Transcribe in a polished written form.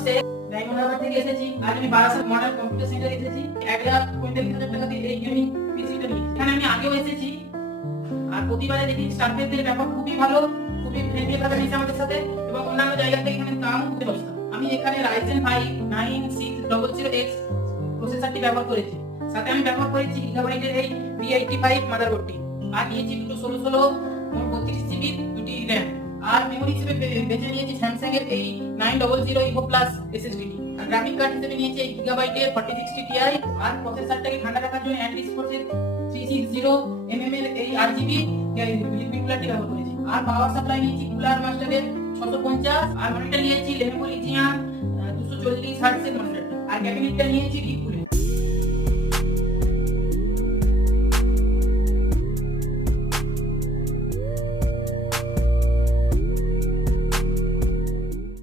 ভারতবর্ষে ডায়মন্ড হারবার থেকে এসেছি। আজ আমি বারাসাত মডেল কম্পিউটার সেন্টারে এসেছি। 1,45,000 টাকা দিয়ে এই গেমিং পিসিটা নিয়েছি। এখানে আমি আগেও এসেছি আর প্রতিবারে দেখি স্টাফদের ব্যাপার খুবই ভালো, খুবই ফ্রেন্ডলি ভাবে মিশে আমাদের সাথে এবং অন্যান্য জায়গা থেকে এখানে দাম খুবই সস্তা। আমি এখানে Ryzen 5 9600X প্রসেসরটি ব্যবহার করেছি। সাথে আমি ব্যবহার করেছি গিগাবাইটের এই V85 মাদারবোর্ডটি। আর নিয়েছি দুটো 16 মোট 32 জিবি দুটি RAM। আর মেমোরি হিসেবে বেছে নিয়েছি স্যামসাং এর এই 900 Evo Plus SSD। আর গ্রাফিক কার্ড হিসেবে নিয়েছি এই গিগাবাইটের 4060 Ti। আর প্রসেসরটাকে ঠান্ডা রাখার জন্য অ্যান্টিস্পোর্টস এর 360 এর এই RGB লিকুইড কুলারটি ব্যবহার করেছি। আর পাওয়ার সাপ্লাই নিয়েছি কুলার মাস্টারের 650। আর মনিটর নিয়েছি Lenovo Legion 240 Hz এর মনিটর। আর ক্যাবিনেটটা নিয়েছি